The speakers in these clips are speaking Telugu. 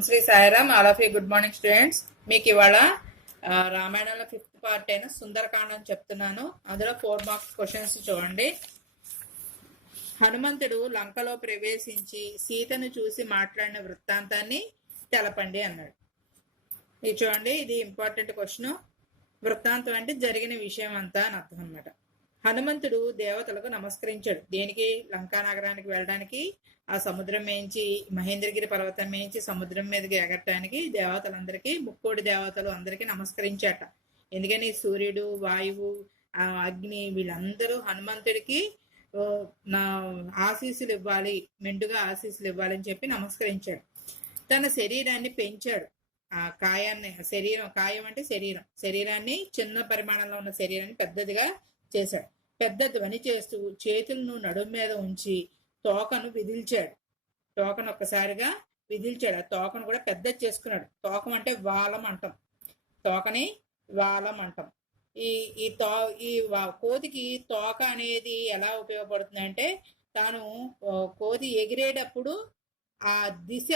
Om Sri Sairam. All of you good morning students. మీకు ఇవాళ రామాయణంలో 5th పార్ట్ అయిన సుందరకాండం చెప్తున్నాను. అందులో 4 మార్క్స్ క్వశ్చన్స్ చూడండి. హనుమంతుడు లంకలో ప్రవేశించి సీతను చూసి మాట్లాడిన వృత్తాంతాన్ని తెలపండి అన్నాడు. ఇది చూడండి, ఇది ఇంపార్టెంట్ క్వశ్చన్. వృత్తాంతం అంటే జరిగిన విషయం అంతా అని అర్థం అనమాట. హనుమంతుడు దేవతలకు నమస్కరించాడు. దేనికి? లంకా నగరానికి వెళ్ళడానికి, ఆ సముద్రం మేంచి మహేంద్రగిరి పర్వతం మేంచి సముద్రం మీదకి ఎగరటానికి దేవతలందరికీ, ముక్కోడి దేవతలు అందరికీ నమస్కరించాట. ఎందుకని? సూర్యుడు, వాయువు, అగ్ని వీళ్ళందరూ హనుమంతుడికి నా ఆశీస్సులు ఇవ్వాలి, మెండుగా ఆశీస్సులు ఇవ్వాలని చెప్పి నమస్కరించాడు. తన శరీరాన్ని పెంచాడు. ఆ కాయాన్ని, కాయం అంటే శరీరాన్ని చిన్న పరిమాణంలో ఉన్న శరీరాన్ని పెద్దదిగా చేశాడు. పెద్ద ధ్వని చేస్తూ చేతులను నడుము మీద ఉంచి తోకను విదిల్చాడు. తోకను ఒక్కసారిగా విదిల్చాడు. ఆ తోకను కూడా పెద్ద చేసుకున్నాడు. తోకం అంటే వాలం అంటాం. తోకని వాలం అంటాం. ఈ కోతికి తోక అనేది ఎలా ఉపయోగపడుతుంది అంటే, తాను కోతి ఎగిరేటప్పుడు ఆ దిశ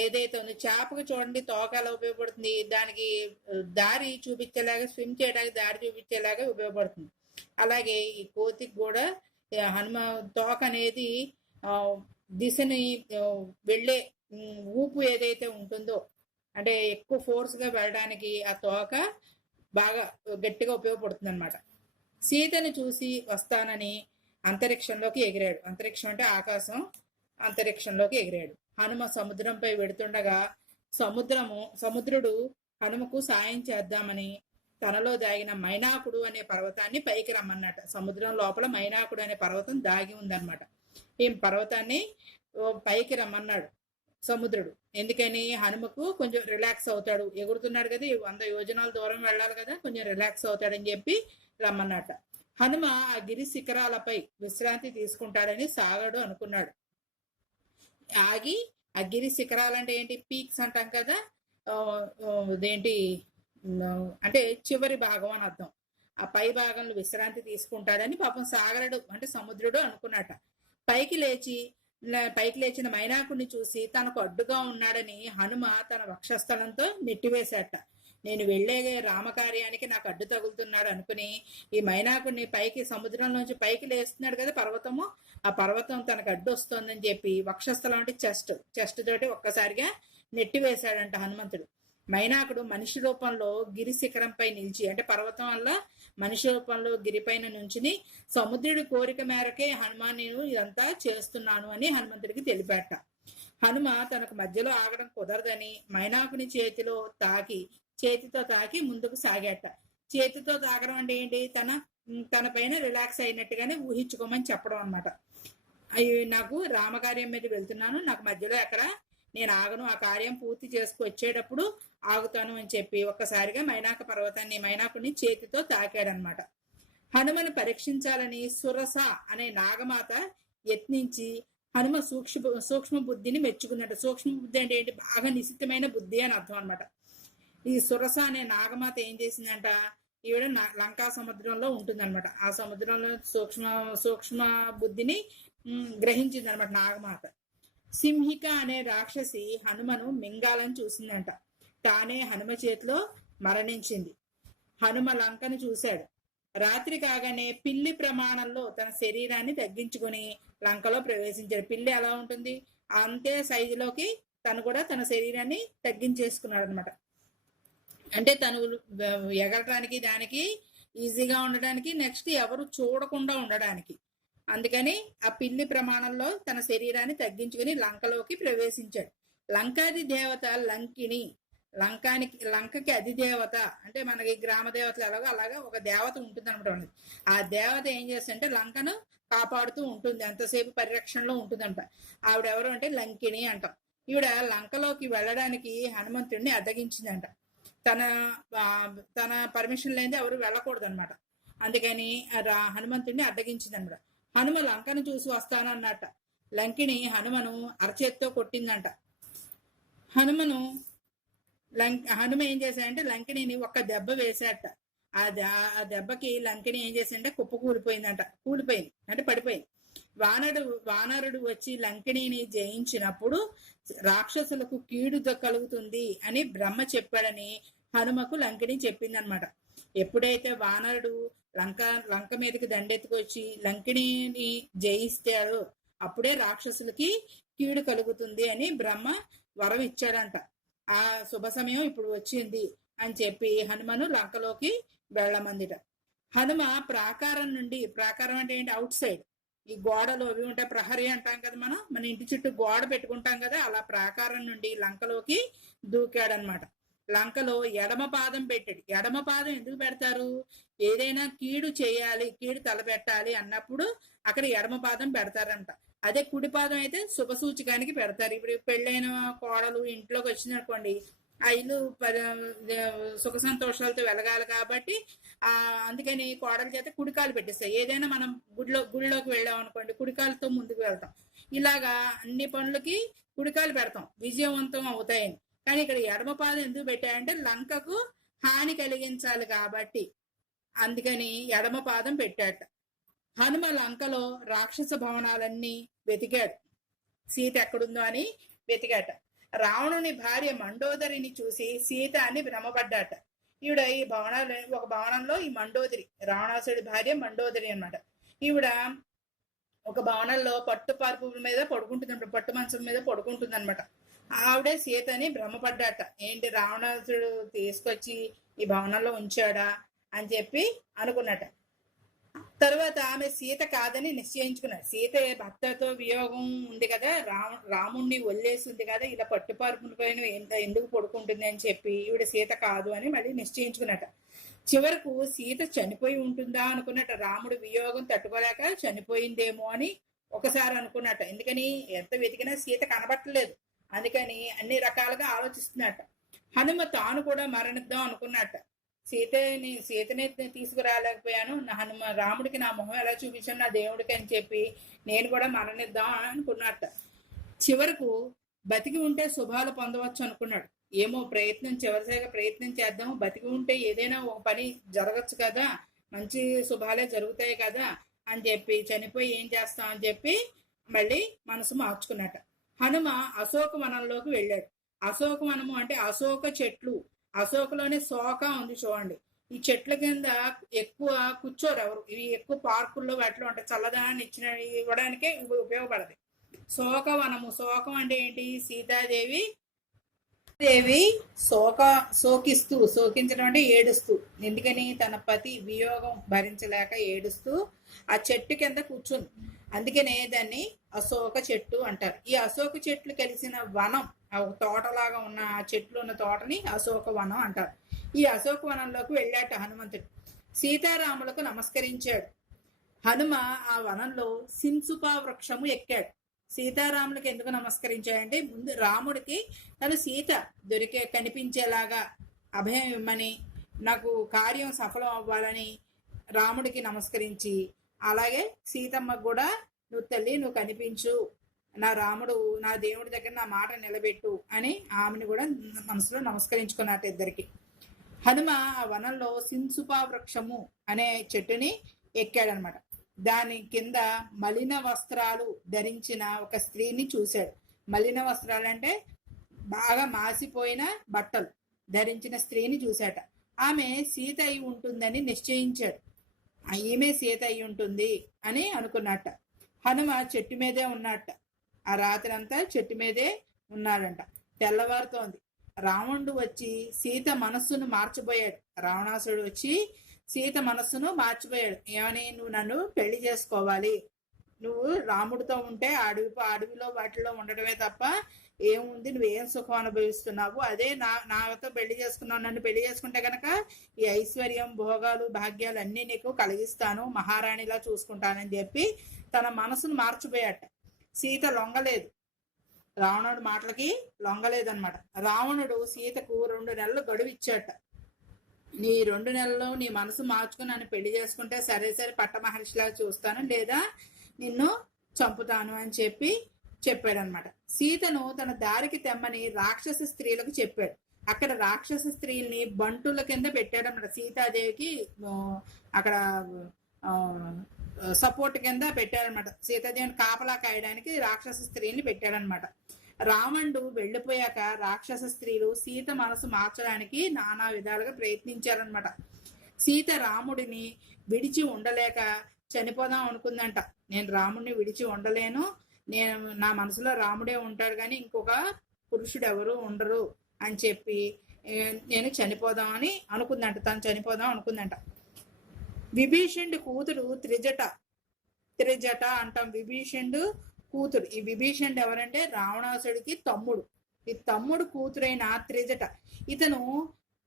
ఏదైతే ఉందో, చేపకు చూడండి తోక ఎలా ఉపయోగపడుతుంది, దానికి దారి చూపించేలాగా, స్విమ్ చేయడానికి దారి చూపించేలాగా ఉపయోగపడుతుంది. అలాగే ఈ కోతికి కూడా తోక అనేది దిశని వెళ్ళే ఊపు ఏదైతే ఉంటుందో, అంటే ఎక్కువ ఫోర్స్గా వెళ్ళడానికి ఆ తోక బాగా గట్టిగా ఉపయోగపడుతుంది అనమాట. సీతను చూసి వస్తానని అంతరిక్షంలోకి ఎగిరాడు. అంతరిక్షం అంటే ఆకాశం. అంతరిక్షంలోకి ఎగిరాడు. హనుమ సముద్రంపై వెడుతుండగా సముద్రుడు హనుమకు సాయం చేద్దామని తనలో దాగిన మైనాకుడు అనే పర్వతాన్ని పైకి రమ్మన్నట. సముద్రం లోపల మైనాకుడు అనే పర్వతం దాగి ఉందన్నమాట. ఈ పర్వతాన్ని పైకి రమ్మన్నాడు సముద్రుడు. ఎందుకని? హనుమకు కొంచెం రిలాక్స్ అవుతాడు. ఎగురుతున్నాడు కదా, 100 యోజనాల దూరం వెళ్ళాలి కదా, కొంచెం రిలాక్స్ అవుతాడని చెప్పి రమ్మన్నట. హనుమ ఆ గిరి శిఖరాలపై విశ్రాంతి తీసుకుంటాడని సాగడు అనుకున్నాడు. ఆగి, ఆ గిరి శిఖరాలంటే ఏంటి? పీక్స్ అంటాం కదా, అదేంటి అంటే చివరి భాగం అని అర్థం. ఆ పై భాగంలో విశ్రాంతి తీసుకుంటాడని పాపం సాగరుడు అంటే సముద్రుడు అనుకున్నట. పైకి లేచిన మైనాకుడిని చూసి తనకు అడ్డుగా ఉన్నాడని హనుమ తన వక్షస్థలంతో నెట్టివేశాట. నేను వెళ్లే రామకార్యానికి నాకు అడ్డు తగులుతున్నాడు అనుకుని ఈ మైనాకుడిని పైకి, సముద్రంలోంచి పైకి లేస్తున్నాడు కదా పర్వతము, ఆ పర్వతం తనకు అడ్డు వస్తోందని చెప్పి వక్షస్థలం అంటే చెస్ట్ తోటి ఒక్కసారిగా నెట్టివేశాడంట హనుమంతుడు. మైనాకుడు మనిషి రూపంలో గిరి శిఖరంపై నిలిచి, అంటే పర్వతం వల్ల మనిషి రూపంలో గిరిపైన నుంచుని సముద్రుడి కోరిక మేరకే హనుమాన్ నేను ఇదంతా చేస్తున్నాను అని హనుమంతుడికి తెలిపాట. హనుమ తనకు మధ్యలో ఆగడం కుదరదని మైనాకుని చేతితో తాకి ముందుకు సాగాట. చేతితో తాగడం అంటే ఏంటి? తన పైన రిలాక్స్ అయినట్టుగానే ఊహించుకోమని చెప్పడం అనమాట. నాకు రామకార్యం మీద వెళ్తున్నాను, నాకు మధ్యలో ఎక్కడ నేను ఆగను, ఆ కార్యం పూర్తి చేసుకు వచ్చేటప్పుడు ఆగుతాను అని చెప్పి ఒక్కసారిగా మైనాకుడిని చేతితో తాకాడనమాట. హనుమను పరీక్షించాలని సురస అనే నాగమాత యత్నించి హనుమ సూక్ష్మ బుద్ధిని మెచ్చుకున్నట్టు. సూక్ష్మ బుద్ధి అంటే ఏంటి? బాగా నిశితమైన బుద్ధి అని అర్థం అనమాట. ఈ సురస అనే నాగమాత ఏం చేసిందంట, ఈవిడ లంకా సముద్రంలో ఉంటుందన్నమాట. ఆ సముద్రంలో సూక్ష్మ బుద్ధిని గ్రహించింది అనమాట నాగమాత. సింహిక అనే రాక్షసి హనుమను మింగాలని చూసిందంట. తానే హనుమ చేతిలో మరణించింది. హనుమ లంకను చూశాడు. రాత్రి కాగానే పిల్లి ప్రమాణంలో తన శరీరాన్ని తగ్గించుకుని లంకలో ప్రవేశించాడు. పిల్లి ఎలా ఉంటుంది అంతే సైజులోకి తను కూడా తన శరీరాన్ని తగ్గించేసుకున్నాడు అనమాట. అంటే తను ఎగరటానికి, దానికి ఈజీగా ఉండడానికి, నెక్స్ట్ ఎవరు చూడకుండా ఉండడానికి. అందుకని ఆ పిల్లి ప్రమాణంలో తన శరీరాన్ని తగ్గించుకుని లంకలోకి ప్రవేశించాడు. లంకాది దేవత లంకిణి. లంకకి అధిదేవత అంటే మనకి గ్రామ దేవతలు ఎలాగో అలాగా ఒక దేవత ఉంటుంది అనమాట. ఆ దేవత ఏం చేస్తుందంటే లంకను కాపాడుతూ ఉంటుంది, ఎంతసేపు పరిరక్షణలో ఉంటుందంట. ఆవిడెవరు అంటే లంకిణి అంటాం. ఈవిడ లంకలోకి వెళ్ళడానికి హనుమంతుడిని అడ్డగించిందంట. తన పర్మిషన్ లేనిది ఎవరు వెళ్ళకూడదు అనమాట. అందుకని హనుమంతుడిని అడ్డగించిందనమాట. హనుమ లంకను చూసి వస్తానన్నట. లంకిణి హనుమను అరచేత్తో కొట్టిందంట. హనుమ ఏం చేశాడంటే లంకిణిని ఒక్క దెబ్బ వేశాట. ఆ దెబ్బకి లంకిని ఏం చేసిందంటే కుప్ప కూలిపోయింది అంటే పడిపోయింది. వానరుడు వచ్చి లంకిణిని జయించినప్పుడు రాక్షసులకు కీడు కలుగుతుంది అని బ్రహ్మ చెప్పాడని హనుమకు లంకిణి చెప్పిందనమాట. ఎప్పుడైతే వానరుడు లంక మీదకి దండెత్తుకొచ్చి లంకిణిని జయిస్తాడో అప్పుడే రాక్షసులకి కీడు కలుగుతుంది అని బ్రహ్మ వరం ఇచ్చాడంట. ఆ శుభ సమయం ఇప్పుడు వచ్చింది అని చెప్పి హనుమను లంకలోకి వెళ్ళమందిట. హనుమ ప్రాకారం అంటే ఏంటి, అవుట్ సైడ్, ఈ గోడలు అవి ఉంటాయి, ప్రహరీ అంటాం కదా మన ఇంటి చుట్టూ గోడ పెట్టుకుంటాం కదా, అలా ప్రాకారం నుండి లంకలోకి దూకాడనమాట. లంకలో ఎడమ పాదం పెట్టాడు. ఎడమ పాదం ఎందుకు పెడతారు, ఏదైనా కీడు చేయాలి, కీడు తలపెట్టాలి అన్నప్పుడు అక్కడ ఎడమ పాదం పెడతారంట. అదే కుడి పాదం అయితే శుభ సూచకానికి పెడతారు. ఇప్పుడు పెళ్ళైన కోడలు ఇంట్లోకి వచ్చిందనుకోండి, ఆ ఇల్లు సుఖ సంతోషాలతో వెలగాలి కాబట్టి అందుకని కోడల చేత కుడికాలు పెట్టేస్తాయి. ఏదైనా మనం గుడిలోకి వెళ్ళాం అనుకోండి, కుడికాలతో ముందుకు వెళ్తాం. ఇలాగా అన్ని పనులకి కుడికాలు పెడతాం, విజయవంతం అవుతాయని. కానీ ఇక్కడ ఎడమ పాదం ఎందుకు పెట్టాయంటే లంకకు హాని కలిగించాలి కాబట్టి అందుకని ఎడమ పాదం పెట్టాట. హనుమ లంకలో రాక్షస భవనాలన్నీ వెతికాడు, సీత ఎక్కడుందో అని వెతికాట. రావణుని భార్య మండోదరిని చూసి సీత అని భ్రమపడ్డాట. ఈవిడ ఈ ఒక భవనంలో ఈ మండోదరి, రావణాసుడి భార్య మండోదరి అన్నమాట. ఈవిడ ఒక భవనంలో పట్టు మీద పడుకుంటుంది, పట్టు మంచం మీద పడుకుంటుంది అనమాట. ఆవిడే సీతని భ్రమపడ్డాట. ఏంటి, రావణాసుడు తీసుకొచ్చి ఈ భవనంలో ఉంచాడా అని చెప్పి అనుకున్నట. తర్వాత ఆమె సీత కాదని నిశ్చయించుకున్నాడు. సీత భర్తతో వియోగం ఉంది కదా, రాముణ్ణి వదిలేసి ఉంది కదా, ఇలా పట్టుపరుపుల పైన ఎందుకు పడుకుంటుంది అని చెప్పి ఈవిడ సీత కాదు అని మళ్ళీ నిశ్చయించుకున్నట. చివరకు సీత చనిపోయి ఉంటుందా అనుకున్నట. రాముడు వియోగం తట్టుకోలేక చనిపోయిందేమో అని ఒకసారి అనుకున్నట. ఎందుకని, ఎంత వెతికినా సీత కనబట్టలేదు. అందుకని అన్ని రకాలుగా ఆలోచిస్తున్నట్ట. హనుమ తాను కూడా మరణిద్దాం అనుకున్నట్ట. సీతనే తీసుకురాలేకపోయాను, రాముడికి నా మొహం ఎలా చూపించాను నా దేవుడికి అని చెప్పి నేను కూడా మరణిద్దాం అనుకున్నట్ట. చివరకు బతికి ఉంటే శుభాలు పొందవచ్చు అనుకున్నాడు. ఏమో చివరిసారిగా ప్రయత్నం చేద్దాం, బతికి ఉంటే ఏదైనా ఒక పని జరగచ్చు కదా, మంచి శుభాలే జరుగుతాయి కదా అని చెప్పి చనిపోయి ఏం చేస్తాం అని చెప్పి మళ్ళీ మనసు మార్చుకున్నట్ట. హనుమ అశోక వనంలోకి వెళ్ళాడు. అశోక వనము అంటే అశోక చెట్లు, అశోకలోనే శోక ఉంది చూడండి. ఈ చెట్ల కింద ఎక్కువ కూర్చోరు ఎవరు, ఇవి ఎక్కువ పార్కుల్లో వాటిలో అంటే చల్లదనాన్ని ఇవ్వడానికే ఉపయోగపడతాయి. శోకవనము, శోకం అంటే ఏంటి, సీతాదేవి శోకించడం అంటే ఏడుస్తూ, ఎందుకని తన పతి వియోగం భరించలేక ఏడుస్తూ ఆ చెట్టు కింద కూర్చుంది. అందుకనే దాన్ని అశోక చెట్టు అంటారు. ఈ అశోక చెట్లు కలిసిన వనం, ఒక తోటలాగా ఉన్న ఆ చెట్లు ఉన్న తోటని అశోక వనం అంటారు. ఈ అశోక వనంలోకి వెళ్ళాట హనుమంతుడు. సీతారాములకు నమస్కరించాడు. హనుమ ఆ వనంలో సింసుపా వృక్షము ఎక్కాడు. సీతారాములకు ఎందుకు నమస్కరించాడంటే, ముందు రాముడికి తను సీత కనిపించేలాగా అభయం ఇవ్వమని, నాకు కార్యం సఫలం అవ్వాలని రాముడికి నమస్కరించి, అలాగే సీతమ్మకు కూడా నువ్వు తల్లి నువ్వు కనిపించు, నా రాముడు నా దేవుడి దగ్గర నా మాట నిలబెట్టు అని ఆమెను కూడా మనసులో నమస్కరించుకున్నట్టు ఇద్దరికి. హనుమ ఆ వనంలో సింసుపా వృక్షము అనే చెట్టుని ఎక్కాడనమాట. దాని కింద మలిన వస్త్రాలు ధరించిన ఒక స్త్రీని చూశాడు. మలిన వస్త్రాలు అంటే బాగా మాసిపోయిన బట్టలు ధరించిన స్త్రీని చూశాట. ఆమె సీత అయి ఉంటుందని నిశ్చయించాడు. ఈమె సీత అయి ఉంటుంది అని అనుకున్నట్ట. హనుమ చెట్టు మీదే ఉన్నట్ట. ఆ రాత్రి అంతా చెట్టు మీదే ఉన్నాడంట. తెల్లవారుతోంది. రావణుడు వచ్చి సీత మనస్సును మార్చిపోయాడు. రావణాసుడు వచ్చి సీత మనస్సును మార్చిపోయాడు. ఏమని, నువ్వు నన్ను పెళ్లి చేసుకోవాలి, నువ్వు రాముడితో ఉంటే అడవిలో వాటిలో ఉండటమే తప్ప ఏముంది, నువ్వేం సుఖం అనుభవిస్తున్నావు, అదే నాతో పెళ్లి చేసుకున్నావు, నన్ను పెళ్లి చేసుకుంటే కనుక ఈ ఐశ్వర్యం భోగాలు భాగ్యాలు అన్నీ నీకు కలిగిస్తాను, మహారాణిలా చూసుకుంటానని చెప్పి తన మనసును మార్చిపోయాట. సీత లొంగలేదు, రావణుడి మాటలకి లొంగలేదన్నమాట. రావణుడు సీతకు 2 నెలలు గడువు ఇచ్చాట. నీ 2 నెలల్లో నీ మనసు మార్చుకుని నన్ను పెళ్లి చేసుకుంటే సరే పట్ట మహర్షిలా చూస్తాను, లేదా నిన్ను చంపుతాను అని చెప్పాడనమాట. సీతను తన దారికి తెమ్మని రాక్షస స్త్రీలకు చెప్పాడు. అక్కడ రాక్షస స్త్రీల్ని బంటుల కింద పెట్టాడన్నమాట. సీతాదేవికి అక్కడ సపోర్ట్ కింద పెట్టాడనమాట. సీతాదేవిని కాపలా కాయడానికి రాక్షస స్త్రీని పెట్టాడనమాట. రావణుడు వెళ్ళిపోయాక రాక్షస స్త్రీలు సీత మనసు మార్చడానికి నానా విధాలుగా ప్రయత్నించారనమాట. సీత రాముడిని విడిచి ఉండలేక చనిపోదాం అనుకుందంట. నేను రాముడిని విడిచి ఉండలేను, నా మనసులో రాముడే ఉంటాడు కానీ ఇంకొక పురుషుడు ఎవరు ఉండరు అని చెప్పి నేను చనిపోదాం అని అనుకుందంట. తను చనిపోదాం అనుకుందంట. విభీషణుడి కూతురు త్రిజట అంటాం. విభీషణుడు కూతురు. ఈ విభీషణుడు ఎవరంటే రావణాసుడికి తమ్ముడు. ఈ తమ్ముడు కూతురైన త్రిజట. ఇతను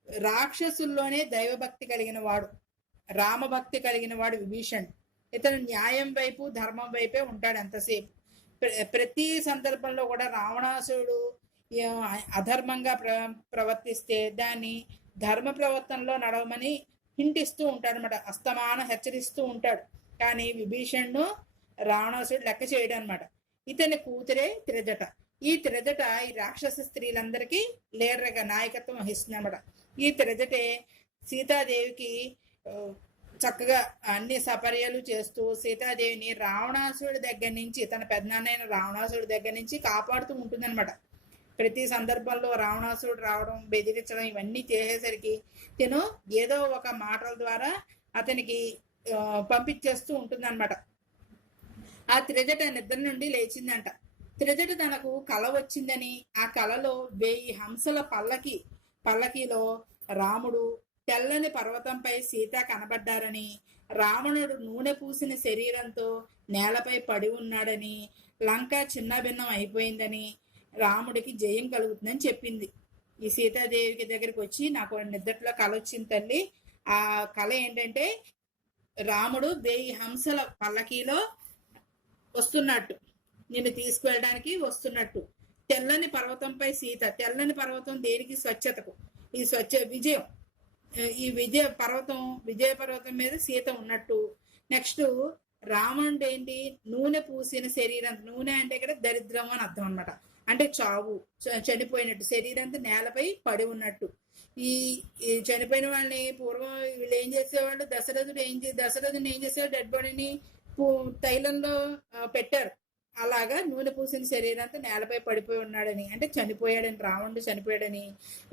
రాక్షసుల్లోనే దైవభక్తి కలిగిన వాడు, రామభక్తి కలిగిన వాడు విభీషణుడు. ఇతను న్యాయం వైపు ధర్మం వైపే ఉంటాడు ఎంతసేపు. ప్రతి సందర్భంలో కూడా రావణాసుడు అధర్మంగా ప్రవర్తిస్తే దాన్ని ధర్మ ప్రవర్తనలో నడవమని హింటిస్తూ ఉంటాడు అనమాట. అస్తమానం హెచ్చరిస్తూ ఉంటాడు. కానీ విభీషణుడు రావణాసుడు లెక్క చేయడం అనమాట. ఇతని కూతురే త్రిజట. ఈ త్రిజట ఈ రాక్షస స్త్రీలందరికీ లీడర్గా నాయకత్వం వహిస్తుంది అనమాట. ఈ త్రిజటే సీతాదేవికి చక్కగా అన్ని సపర్యలు చేస్తూ సీతాదేవిని రావణాసుడి దగ్గర నుంచి, తన పెద్దనాన్నైన రావణాసుడి దగ్గర నుంచి కాపాడుతూ ఉంటుందన్నమాట. ప్రతి సందర్భంలో రావణాసుడు రావడం, బెదిరించడం ఇవన్నీ చేసేసరికి తిను ఏదో ఒక మాటల ద్వారా అతనికి పంపించేస్తూ ఉంటుందన్నమాట. ఆ త్రిజట నిద్ర నుండి లేచిందంట. త్రిజట తనకు కల వచ్చిందని, ఆ కలలో 1000 హంసల పల్లకిలో రాముడు తెల్లని పర్వతంపై సీత కనబడ్డారని, రావణుడు నూనె పూసిన శరీరంతో నేలపై పడి ఉన్నాడని, లంక చిన్నభిన్నం అయిపోయిందని, రాముడికి జయం కలుగుతుందని చెప్పింది. ఈ సీతాదేవికి దగ్గరికి వచ్చి, నాకు నిద్రలో కల వచ్చింది తల్లి. ఆ కళ ఏంటంటే రాముడు 1000 హంసల పల్లకీలో వస్తున్నట్టు, నిన్ను తీసుకువెళ్ళడానికి వస్తున్నట్టు, తెల్లని పర్వతంపై సీత. తెల్లని పర్వతం దేనికి? స్వచ్ఛతకు. ఈ విజయం, ఈ విజయ పర్వతం మీద సీత ఉన్నట్టు. నెక్స్ట్ రావణుడు ఏంటి? నూనె పూసిన శరీరం. నూనె అంటే ఇక్కడ దరిద్రం అని అర్థం అనమాట. అంటే చావు, చనిపోయినట్టు, శరీరంతో నేలపై పడి ఉన్నట్టు. ఈ చనిపోయిన వాళ్ళని పూర్వం వీళ్ళు ఏం చేసేవాళ్ళు, దశరథుని ఏం చేసేవాడు? డెడ్ బాడీని తైలంలో పెట్టారు. అలాగా నూనె పూసిన శరీరంతో నేలపై పడిపోయి ఉన్నాడని, అంటే చనిపోయాడని, రావణుడు చనిపోయాడని.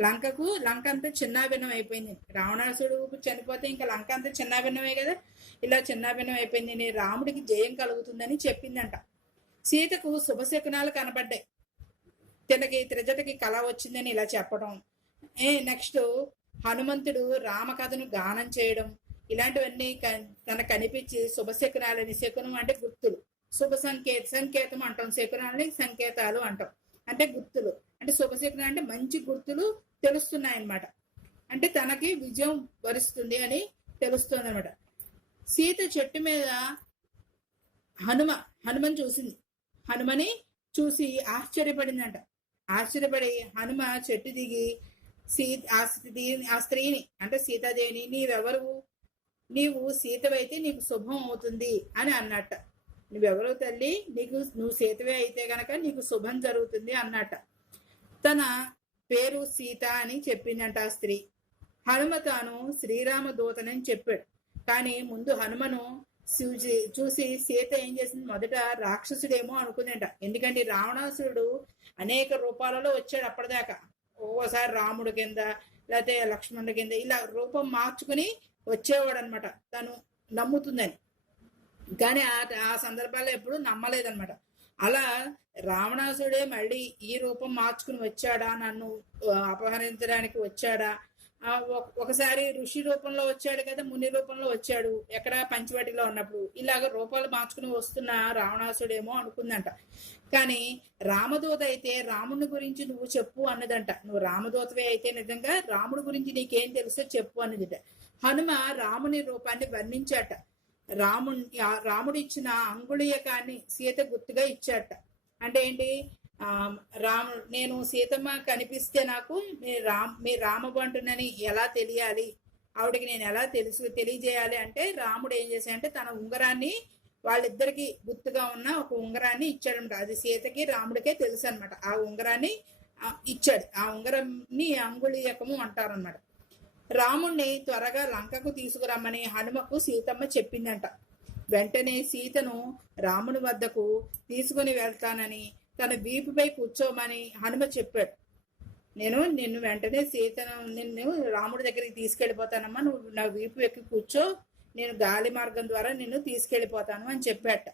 లంక అంతా చిన్నాభిన్నం అయిపోయింది. రావణాసుడు చనిపోతే ఇంకా లంక అంతా చిన్నాభిన్నమే కదా, ఇలా చిన్నాభిన్నం అయిపోయింది. రాముడికి జయం కలుగుతుందని చెప్పిందంట. సీతకు శుభశకునాలు కనబడ్డాయి. త్రిజటకి కళ వచ్చిందని ఇలా చెప్పడం. నెక్స్ట్ హనుమంతుడు రామకథను గానం చేయడం, ఇలాంటివన్నీ తనకు కనిపించి శుభశకునాలని. శకునం అంటే గుర్తులు, శుభ సంకేతం అంటాం. శకునాలని సంకేతాలు అంటాం, అంటే గుర్తులు. అంటే శుభశకునం అంటే మంచి గుర్తులు తెలుస్తున్నాయన్నమాట. అంటే తనకి విజయం వరిస్తుంది అని తెలుస్తుంది అనమాట. సీత చెట్టు మీద హనుమని చూసింది. హనుమని చూసి ఆశ్చర్యపడిందంట. ఆశ్చర్యపడి హనుమ చెట్టు దిగి ఆ స్త్రీని, అంటే సీతాదేవిని, నీవెవరు? నీవు సీతవైతే నీకు శుభం అవుతుంది అని అన్నట్ట. నువ్వెవరో తల్లి, నువ్వు సీతవే అయితే గనక నీకు శుభం జరుగుతుంది అన్నట్ట. తన పేరు సీత అని చెప్పిందంట ఆ స్త్రీ. హనుమ తాను శ్రీరామ దూతనని చెప్పాడు. కానీ ముందు హనుమను చూసి సీత ఏం చేసింది? మొదట రాక్షసుడేమో అనుకుందంట. ఎందుకంటే రావణాసురుడు అనేక రూపాలలో వచ్చాడు అప్పటిదాకా. ఒక్కోసారి రాముడి కింద, లేకపోతే లక్ష్మణుడి కింద, ఇలా రూపం మార్చుకుని వచ్చేవాడు అనమాట, తను నమ్ముతుందని. కానీ ఆ సందర్భాల్లో ఎప్పుడు నమ్మలేదన్నమాట. అలా రావణాసుడే మళ్ళీ ఈ రూపం మార్చుకుని వచ్చాడా, నన్ను అపహరించడానికి వచ్చాడా? ఒకసారి ఋషి రూపంలో వచ్చాడు కదా, ముని రూపంలో వచ్చాడు ఎక్కడ, పంచవటిలో ఉన్నప్పుడు. ఇలాగ రూపాలు మార్చుకుని వస్తున్న రావణాసుడేమో అనుకుందంట. కానీ రామదూత అయితే రాముని గురించి నువ్వు చెప్పు అన్నదంట. నువ్వు రామదూతవే అయితే నిజంగా రాముడి గురించి నీకేం తెలుసో చెప్పు అన్నదిట. హనుమ రాముని రూపాన్ని వర్ణించాట. రాముడు ఇచ్చిన అంగుళీయకాన్ని సీత గుర్తుగా ఇచ్చాట. అంటే ఏంటి? నేను సీతమ్మ కనిపిస్తే నాకు మీ రామబంటునని ఎలా తెలియాలి, ఆవిడకి నేను ఎలా తెలియజేయాలి అంటే, రాముడు ఏం చేశాడంటే తన ఉంగరాన్ని, వాళ్ళిద్దరికి గుర్తుగా ఉన్న ఒక ఉంగరాన్ని ఇచ్చాడనమాట. అది సీతకి రాముడికే తెలుసు అనమాట. ఆ ఉంగరాన్ని ఇచ్చాడు. ఆ ఉంగరంని అంగుళీయకము అంటారన్నమాట. రాముణ్ణి త్వరగా లంకకు తీసుకురమ్మని హనుమకు సీతమ్మ చెప్పిందంట. వెంటనే సీతను రాముని వద్దకు తీసుకుని వెళ్తానని తన వీపుపై కూర్చోమని హనుమ చెప్పాడు. నిన్ను వెంటనే నిన్ను రాముడి దగ్గరికి తీసుకెళ్ళిపోతానమ్మా, నువ్వు నా వీపు ఎక్కి కూర్చో, నేను గాలి మార్గం ద్వారా నిన్ను తీసుకెళ్ళిపోతాను అని చెప్పాట.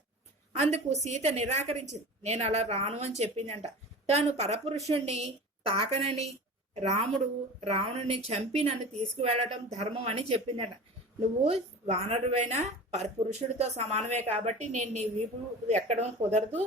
అందుకు సీత నిరాకరించింది. నేను అలా రాను అని చెప్పిందంట. తాను పరపురుషుణ్ణి తాకనని, రాముడు రావణుని చంపి నన్ను తీసుకువెళ్ళటం ధర్మం అని చెప్పిందట. నువ్వు వానరువైనా పరపురుషుడితో సమానమే కాబట్టి నేను నీ వీపు ఎక్కడం కుదరదు,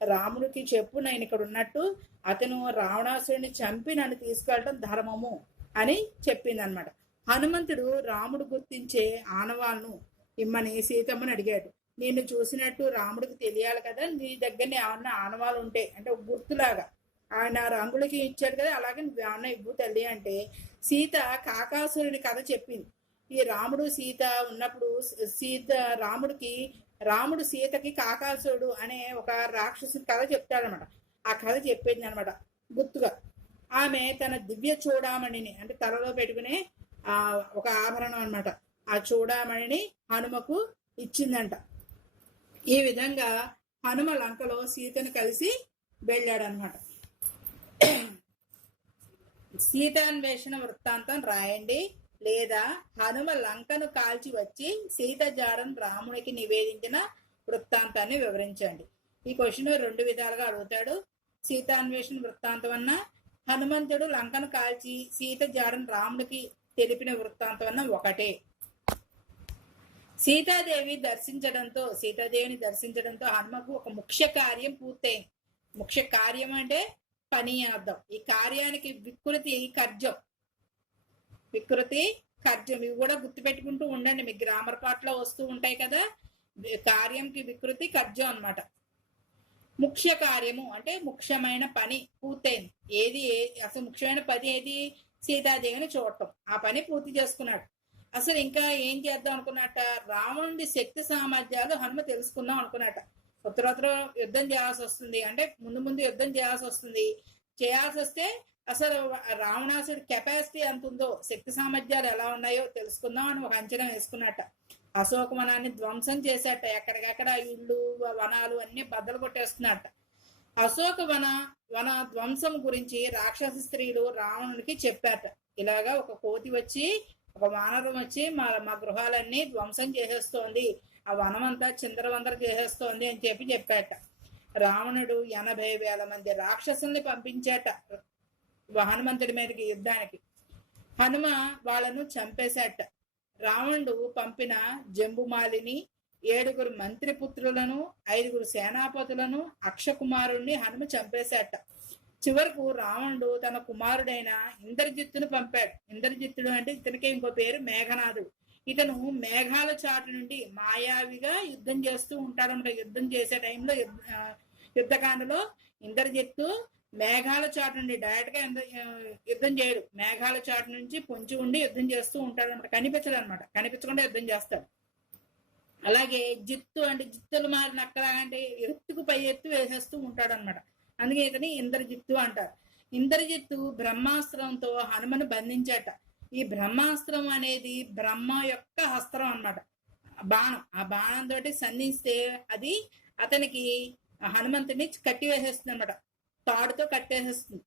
రాముడికి చెప్పు నేను ఇక్కడ ఉన్నట్టు, అతను రావణాసురుని చంపి నన్ను తీసుకెళ్ళటం ధర్మము అని చెప్పిందనమాట. హనుమంతుడు రాముడు గుర్తించే ఆనవాళ్ళను ఇమ్మని సీతమ్మని అడిగాడు. నిన్ను చూసినట్టు రాముడికి తెలియాలి కదా, నీ దగ్గర ఏమన్నా ఆనవాళ్ళు ఉంటే అంటే గుర్తులాగా ఆయన రంగులకి ఇచ్చాడు కదా, అలాగే నువ్వేమన్నా ఇవ్వు తల్లి అంటే సీత కాకాసురుడి కథ చెప్పింది. ఈ రాముడు సీత ఉన్నప్పుడు రాముడు సీతకి కాకాసురుడు అనే ఒక రాక్షసుడి కథ చెప్తాడనమాట. ఆ కథ చెప్పింది అనమాట గుర్తుగా. ఆమె తన దివ్య చూడామణిని అంటే తలలో పెట్టుకునే ఒక ఆభరణం అనమాట, ఆ చూడామణిని హనుమకు ఇచ్చిందంట. ఈ విధంగా హనుమ లంకలో సీతను కలిసి వెళ్ళాడనమాట. సీతాన్వేషణ వృత్తాంతం రాయండి, లేదా హనుమ లంకను కాల్చి వచ్చి సీత జాడను రామునికి నివేదించిన వృత్తాంతాన్ని వివరించండి. ఈ క్వశ్చన్ 2 విధాలుగా అడుగుతాడు. సీతాన్వేషణ వృత్తాంతం అన్న, హనుమంతుడు లంకను కాల్చి సీత జాడను రాముడికి తెలిపిన వృత్తాంతం అన్న ఒకటే. సీతాదేవిని దర్శించడంతో హనుమకు ఒక ముఖ్య కార్యం పూర్తయింది. ముఖ్య కార్యం అంటే పని అర్థం. ఈ కార్యానికి వికృతి కర్జం ఇవి కూడా గుర్తుపెట్టుకుంటూ ఉండండి. మీ గ్రామర్ పాటలో వస్తూ ఉంటాయి కదా. కార్యంకి వికృతి కర్జం అనమాట. ముఖ్య కార్యము అంటే ముఖ్యమైన పని పూర్తయింది. అసలు ముఖ్యమైన పని ఏది? సీతాదేవిని చూడటం. ఆ పని పూర్తి చేసుకున్నాడు. అసలు ఇంకా ఏం చేద్దాం అనుకున్నట్ట, రావణుడి శక్తి సామర్థ్యాలు హనుమ తెలుసుకుందాం అనుకున్నట్ట. ఉత్తరోత్తర యుద్ధం చేయాల్సి వస్తుంది, అంటే ముందు యుద్ధం చేయాల్సి వస్తే అసలు రావణాసుడి కెపాసిటీ ఎంత ఉందో, శక్తి సామర్థ్యాలు ఎలా ఉన్నాయో తెలుసుకుందాం అని ఒక అంచనా వేసుకున్నట్ట. అశోకవనాన్ని ధ్వంసం చేశాట. ఎక్కడికక్కడ ఇళ్ళు వనాలు అన్ని బద్దలు కొట్టేస్తున్నట్ట. అశోక వన ధ్వంసం గురించి రాక్షస స్త్రీలు రావణునికి చెప్పాట. ఇలాగా ఒక కోతి వచ్చి, ఒక వానరం వచ్చి మా గృహాలన్నీ ధ్వంసం చేసేస్తోంది, ఆ వనమంతా చిందరవందర చేసేస్తోంది అని చెప్పాట. రావణుడు 80,000 మంది రాక్షసుల్ని పంపించాట హనుమంతుడి మీదకి యుద్ధానికి. హనుమ వాళ్ళను చంపేశాట. రావణుడు పంపిన జంబుమాలిని, 7 మంత్రిపుత్రులను, 5 సేనాపతులను, అక్షకుమారుణ్ణి హనుమ చంపేశాట. చివరకు రావణుడు తన కుమారుడైన ఇంద్రజిత్తును పంపాడు. ఇంద్రజిత్తుడు అంటే ఇతనికే ఇంకో పేరు మేఘనాథుడు. ఇతను మేఘాల చాటు నుండి మాయావిగా యుద్ధం చేస్తూ ఉంటాడనమాట. యుద్ధం చేసే టైంలో యుద్ధకాండలో ఇంద్రజిత్తు మేఘాల చాటు నుండి డైరెక్ట్ గా యుద్ధం చేయడు. మేఘాల చాటు నుంచి పొంచి ఉండి యుద్ధం చేస్తూ ఉంటాడు అనమాట. కనిపించడు అనమాట, కనిపించకుండా యుద్ధం చేస్తాడు. అలాగే జిత్తు అంటే జిత్తులు మారిన అక్కడ అంటే ఎత్తుకు పై ఎత్తు వేసేస్తూ ఉంటాడు అనమాట. అందుకే ఇతని ఇంద్రజిత్తు అంటారు. ఇంద్రజిత్తు బ్రహ్మాస్త్రంతో హనుమను బంధించాట. ఈ బ్రహ్మాస్త్రం అనేది బ్రహ్మ యొక్క హస్త్రం అనమాట, బాణం. ఆ బాణంతో సంధిస్తే అది అతనికి హనుమంతుని కట్టివేసేస్తుంది అనమాట, తాడుతో కట్టేసేస్తుంది.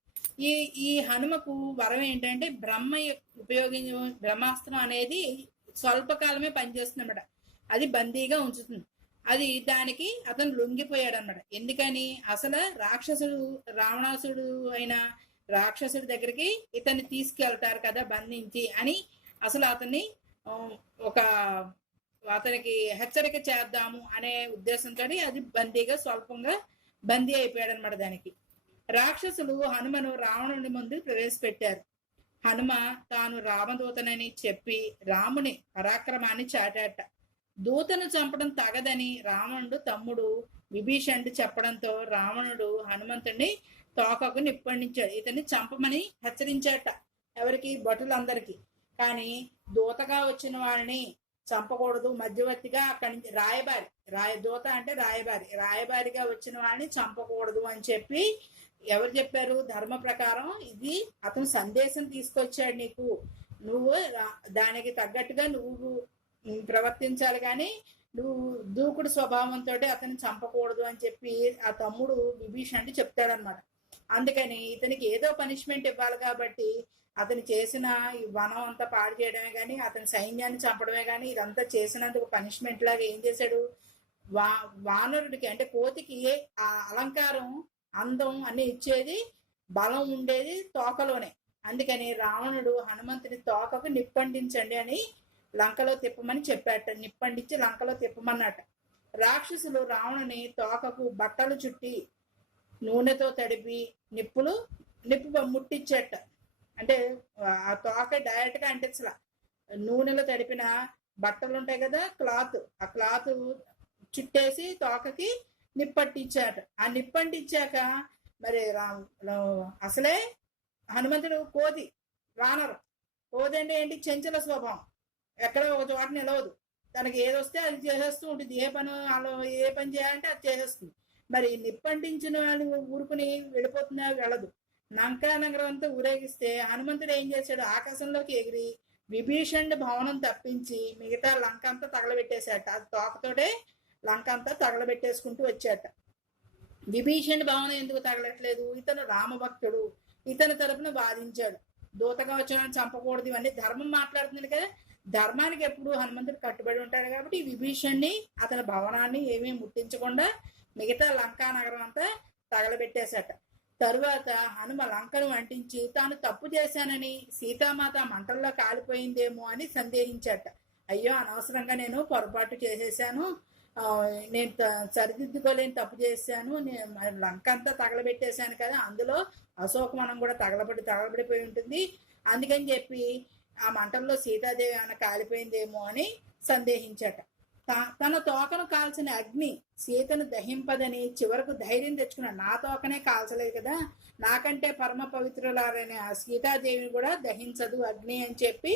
ఈ హనుమకు వరం ఏంటంటే బ్రహ్మాస్త్రం అనేది స్వల్పకాలమే పనిచేస్తుంది అనమాట. అది బందీగా ఉంచుతుంది. దానికి అతను లొంగిపోయాడు అనమాట. ఎందుకని? అసలు రావణాసుడు అయిన రాక్షసుడి దగ్గరికి ఇతన్ని తీసుకెళ్తారు కదా బంధించి అని, అసలు అతనికి హెచ్చరిక చేద్దాము అనే ఉద్దేశంతో అది స్వల్పంగా బందీ అయిపోయాడు అనమాట. దానికి రాక్షసులు హనుమను రావణుని ముందు ప్రవేశపెట్టారు. హనుమ తాను రామదూతనని చెప్పి రాముని పరాక్రమాన్ని చాటాట. దూతను చంపడం తగదని రావణుడు తమ్ముడు విభీషణుడు చెప్పడంతో రావణుడు హనుమంతుడిని తోకకు నిప్పండించాడు. ఇతన్ని చంపమని హెచ్చరించాట. ఎవరికి? భటులందరికీ. కానీ దూతగా వచ్చిన వాళ్ళని చంపకూడదు, మధ్యవర్తిగా అక్కడి నుంచి దూత అంటే రాయబారిగా వచ్చిన వాళ్ళని చంపకూడదు అని చెప్పి ఎవరు చెప్పారు? ధర్మ ప్రకారం ఇది అతను సందేశం తీసుకొచ్చాడు నీకు, నువ్వు దానికి తగ్గట్టుగా నువ్వు ప్రవర్తించాలి, కానీ నువ్వు దూకుడు స్వభావంతో అతన్ని చంపకూడదు అని చెప్పి ఆ తమ్ముడు విభీషణుడు చెప్తాడనమాట. అందుకని ఇతనికి ఏదో పనిష్మెంట్ ఇవ్వాలి కాబట్టి అతను చేసిన ఈ వనం అంతా పాడు చేయడమే కానీ, అతని సైన్యాన్ని చంపడమే కానీ ఇదంతా చేసినందుకు పనిష్మెంట్ లాగా ఏం చేశాడు? వానరుడికి అంటే కోతికి ఆ అలంకారం, అందం అన్ని ఇచ్చేది, బలం ఉండేది తోకలోనే. అందుకని రావణుడు హనుమంతుని తోకకు నిప్పండించండి అని లంకలో తిప్పమని చెప్పాట. నిప్పండించి లంకలో తిప్పమన్నట. రాక్షసులు రావణుని తోకకు బట్టలు చుట్టి నూనెతో తడిపి నిప్పు ముట్టించేట. అంటే ఆ తోక డైరెక్ట్ గా అంటించలా, నూనెలో తడిపిన బట్టలు ఉంటాయి కదా, ఆ క్లాత్ చుట్టేసి తోకకి నిప్పట్టించాట. ఆ నిప్పంటించాక మరి అసలే హనుమంతుడు కోతి, వానరం. కోతి అంటే ఏంటి? చెంచల స్వభావం, ఎక్కడ ఒక చోట నిలవదు, తనకి ఏదొస్తే అది చేసేస్తూ ఉంటుంది. ఏ పని చేయాలంటే అది చేసేస్తుంది. మరి నిప్పంటించిన వాళ్ళు ఊరుకుని వెళ్ళిపోతున్నా వెళ్ళదు. లంకా నగరం అంతా ఊరేగిస్తే హనుమంతుడు ఏం చేశాడు? ఆకాశంలోకి ఎగిరి విభీషణుడి భవనం తప్పించి మిగతా లంక అంతా తగలబెట్టేశాట. అది తోకతోటే లంక అంతా తగలబెట్టేసుకుంటూ వచ్చాట. విభీషణుడి భవనం ఎందుకు తగలట్లేదు? ఇతను రామభక్తుడు, ఇతని తరపున వాదించాడు. దూతగా వచ్చిన చంపకూడదు, ఇవన్నీ ధర్మం మాట్లాడుతుంది కదా. ధర్మానికి ఎప్పుడు హనుమంతుడు కట్టుబడి ఉంటాడు కాబట్టి విభీషణ్ణి, అతని భవనాన్ని ఏమీ ముట్టించకుండా మిగతా లంకా నగరం అంతా తగలబెట్టేశాట. తరువాత హనుమ లంకను అంటించి తాను తప్పు చేశానని, సీతామాత మంటల్లో కాలిపోయిందేమో అని సందేహించాట. అయ్యో, అనవసరంగా నేను పొరపాటు చేసేసాను, నేను సరిదిద్దుకోలేని తప్పు చేశాను, నేను లంక అంతా తగలబెట్టేశాను కదా, అందులో అశోకవనం కూడా తగలబడిపోయి ఉంటుంది, అందుకని చెప్పి ఆ మంటల్లో సీతాదేవి ఏమైనా కాలిపోయిందేమో అని సందేహించట. తన తోకను కాల్చిన అగ్ని సీతను దహింపదని చివరకు ధైర్యం తెచ్చుకున్నాడు. నా తోకనే కాల్చలేదు కదా, నాకంటే పరమ పవిత్రులారైన సీతాదేవిని కూడా దహించదు అగ్ని అని చెప్పి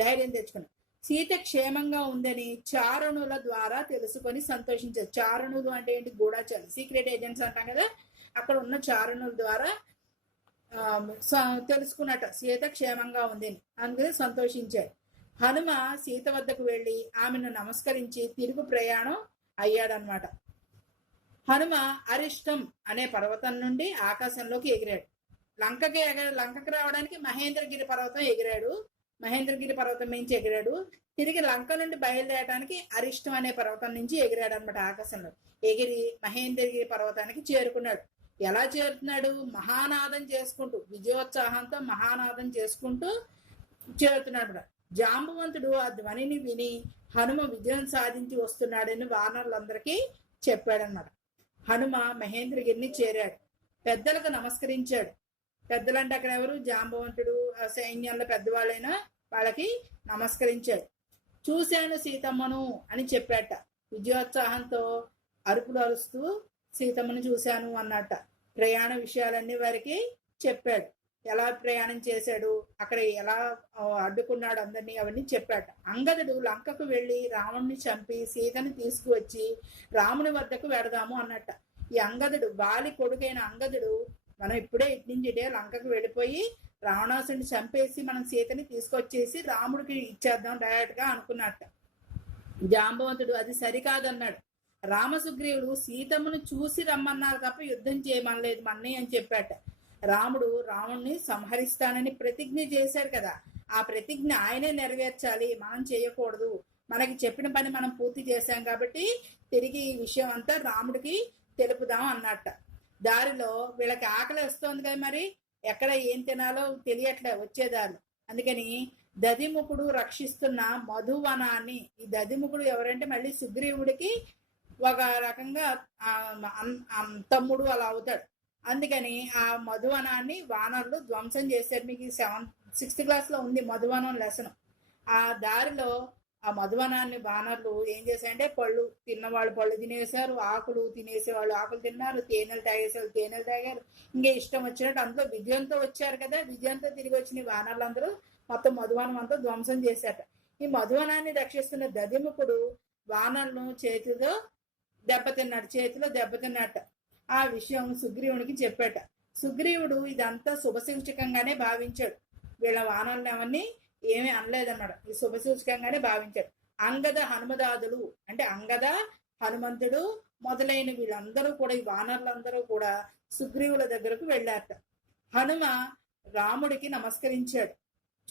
ధైర్యం తెచ్చుకున్నాడు. సీత క్షేమంగా ఉందని చారణుల ద్వారా తెలుసుకొని సంతోషించారు. చారణులు అంటే ఏంటి? గూఢచారులు, సీక్రెట్ ఏజెంట్స్ అంటాం కదా, అక్కడ ఉన్న చారణుల ద్వారా తెలుసుకున్నట్ట సీత క్షేమంగా ఉందని. అందుకని సంతోషించారు. హనుమ సీత వద్దకు వెళ్ళి ఆమెను నమస్కరించి తిరుగు ప్రయాణం అయ్యాడనమాట. హనుమ అరిష్టం అనే పర్వతం నుండి ఆకాశంలోకి ఎగిరాడు. లంకకి రావడానికి మహేంద్రగిరి పర్వతం ఎగిరాడు. మహేంద్రగిరి పర్వతం నుంచి ఎగిరాడు. తిరిగి లంక నుండి బయలుదేరడానికి అరిష్టం అనే పర్వతం నుంచి ఎగిరాడు అనమాట. ఆకాశంలో ఎగిరి మహేంద్రగిరి పర్వతానికి చేరుకున్నాడు. ఎలా చేరుతున్నాడు? మహానాదం చేసుకుంటూ, విజయోత్సాహంతో మహానాదం చేసుకుంటూ చేరుతున్నాడు. జాంబవంతుడు ఆ ధ్వనిని విని హనుమ విజయం సాధించి వస్తున్నాడని వానరులందరికీ చెప్పాడనమాట. హనుమ మహేంద్రగిరిని చేరాడు. పెద్దలకు నమస్కరించాడు. పెద్దలంటే అక్కడ ఎవరు? జాంబవంతుడు, సైన్యంలో పెద్దవాళ్ళైన వాళ్ళకి నమస్కరించాడు. చూశాను సీతమ్మను అని చెప్పాట. విజయోత్సాహంతో అరుపులు అరుస్తూ సీతమ్మను చూశాను అన్నట్ట. ప్రయాణ విషయాలన్నీ వారికి చెప్పాడు. ఎలా ప్రయాణం చేశాడు, అక్కడ ఎలా అడ్డుకున్నాడు అందరినీ, అవన్నీ చెప్పాట. అంగదుడు లంకకు వెళ్ళి రావణుని చంపి సీతను తీసుకువచ్చి రాముని వద్దకు వెడదాము అన్నట్ట. ఈ అంగదుడు, వాలి కొడుకైన అంగదుడు, మనం ఇప్పుడే ఇటు నుంచి ఇటే లంకకు వెళ్ళిపోయి రావణాసుని చంపేసి మనం సీతని తీసుకొచ్చేసి రాముడికి ఇచ్చేద్దాం డైరెక్ట్ గా అనుకున్నట్ట. జాంబవంతుడు అది సరికాదన్నాడు. రామసుగ్రీవుడు సీతమ్మను చూసి రమ్మన్నారు తప్ప యుద్ధం చేయమనలేదు మన్ని అని చెప్పాట. రాముడు రావణ్ణి సంహరిస్తానని ప్రతిజ్ఞ చేశాడు కదా, ఆ ప్రతిజ్ఞ ఆయనే నెరవేర్చాలి, మనం చేయకూడదు. మనకి చెప్పిన పని మనం పూర్తి చేశాం కాబట్టి తిరిగి ఈ విషయం అంతా రాముడికి తెలుపుదాం అన్నట్ట. దారిలో వీళ్ళకి ఆకలి వస్తోంది కదా, మరి ఎక్కడ ఏం తినాలో తెలియట్లే వచ్చేదారు. అందుకని దధిముఖుడు రక్షిస్తున్న మధువనాన్ని, ఈ దధిముఖుడు ఎవరంటే మళ్ళీ సుగ్రీవుడికి ఒక రకంగా తమ్ముడు అలా అవుతాడు. అందుకని ఆ మధువనాన్ని వానరులు ధ్వంసం చేశారు. మీకు 6th క్లాస్లో ఉంది మధువనం లెసన్. ఆ దారిలో ఆ మధువనాన్ని వానరులు ఏం చేశారంటే పళ్ళు తిన్నవాళ్ళు పళ్ళు తినేశారు, ఆకులు తినేసేవాళ్ళు ఆకులు తిన్నారు, తేనెలు తాగేసేవాళ్ళు తేనెలు తాగారు. ఇంకా ఇష్టం వచ్చినట్టు అందులో విజయంతో వచ్చారు కదా, విజయంతో తిరిగి వచ్చిన వానరులందరూ మొత్తం మధువనం అంతా ధ్వంసం చేశారట. ఈ మధువనాన్ని రక్షిస్తున్న దధిముఖుడు వానరులను చేతిలో దెబ్బతిన్నట్ట. ఆ విషయం సుగ్రీవునికి చెప్పాట. సుగ్రీవుడు ఇదంతా శుభసూచకంగానే భావించాడు. వీళ్ళ వానరులు అవన్నీ ఏమీ అనలేదన్నమాట. ఈ శుభసూచకంగానే భావించాడు. అంగద హనుమదాదులు అంటే అంగద, హనుమంతుడు మొదలైన వీళ్ళందరూ కూడా, ఈ వానరులందరూ కూడా సుగ్రీవుల దగ్గరకు వెళ్ళారట. హనుమ రాముడికి నమస్కరించాడు.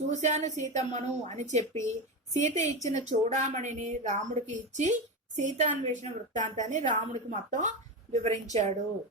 చూశాను సీతమ్మను అని చెప్పి సీత ఇచ్చిన చూడామణిని రాముడికి ఇచ్చి సీతాన్వేషణ వృత్తాంతాన్ని రాముడికి మొత్తం వివరించాడు.